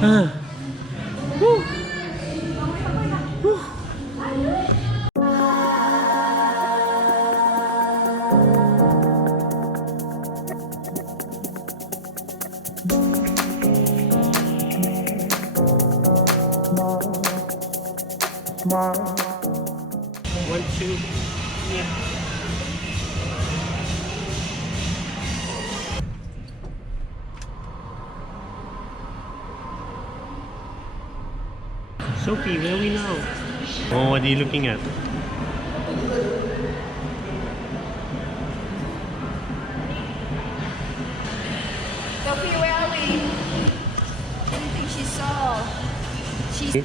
Ah. Woo. Woo. One, two, yeah. Sophie, where are we now? Oh, what are you looking at? Sophie, where are we? I don't think she saw. She's...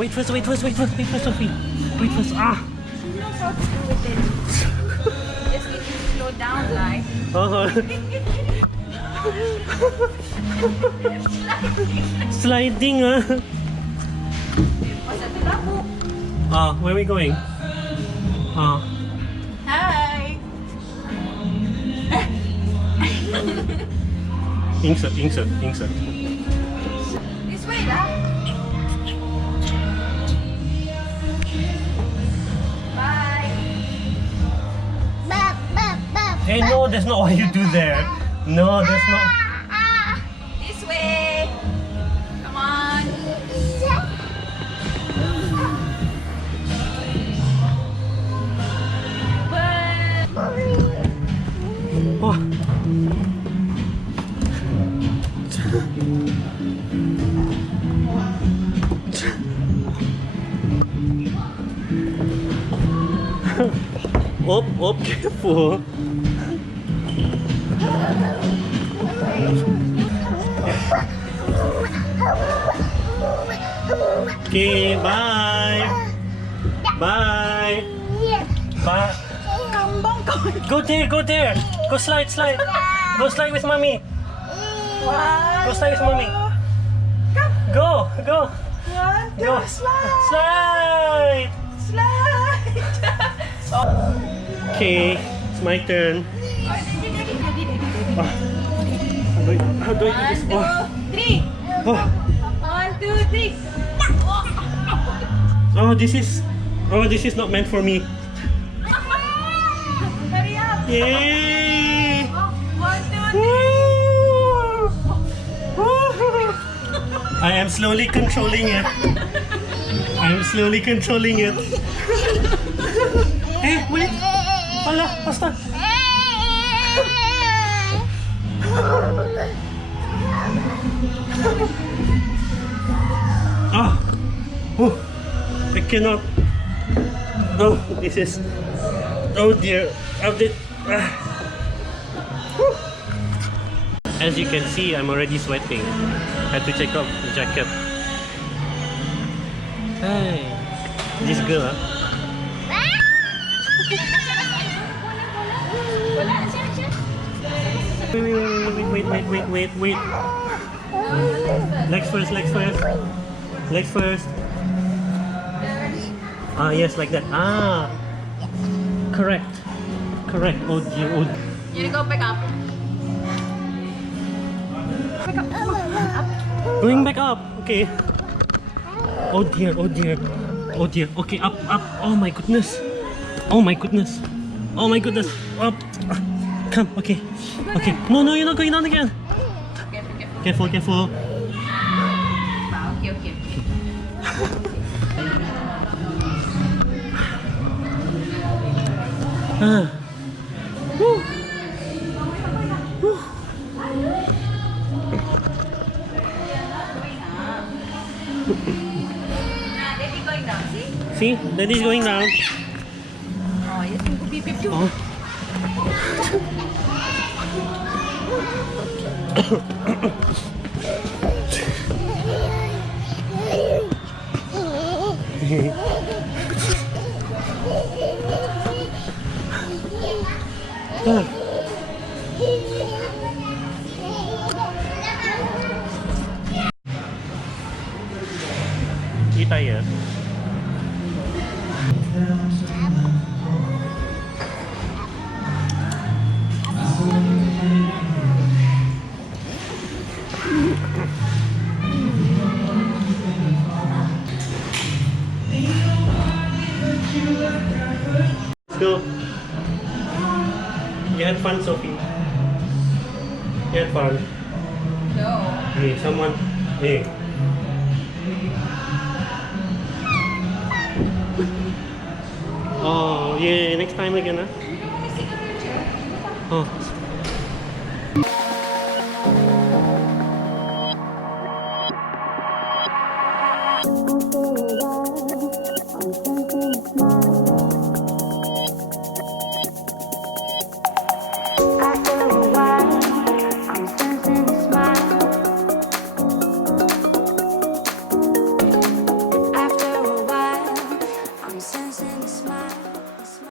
Wait first, Sophie. Wait first. Ah. She knows how to do with it. Just need to slow down, like. Sliding, ah. Where are we going? Hi. Insert. This way, lah. Hey, no, that's not what you do there. No, that's not. This way. Come on. Oh. Oh, careful. Okay, bye. Bye. Bye. Go there. Go slide. Go slide with mommy. Go slide with mommy. Go. One, two, Go. slide. Okay, it's my turn. How do I do this? Three. Oh. 1, 2, 3. This is not meant for me. Hurry up. Yay! 1, 2, 3. Woo! I am slowly controlling it. Hey, wait! Hala, basta! Oh, I cannot. Oh, this is. Oh dear. Oh, As you can see, I'm already sweating. Had to take off the jacket. Hey, this girl, huh? Wait. Legs first. Legs first. Ah, yes, like that. Ah, correct. Oh dear. You go back up. Going back up. Okay. Oh dear. Okay, up. Oh my goodness. Up. Come. Okay. No, you're not going down again. Careful. Okay. Daddy going down, see? See, daddy's going down. Oh, yes, beep. Oh. You tired? Go. You had fun, Sophie. You had fun. No. Hey, someone. Hey. Oh, yeah, next time again, huh? Oh.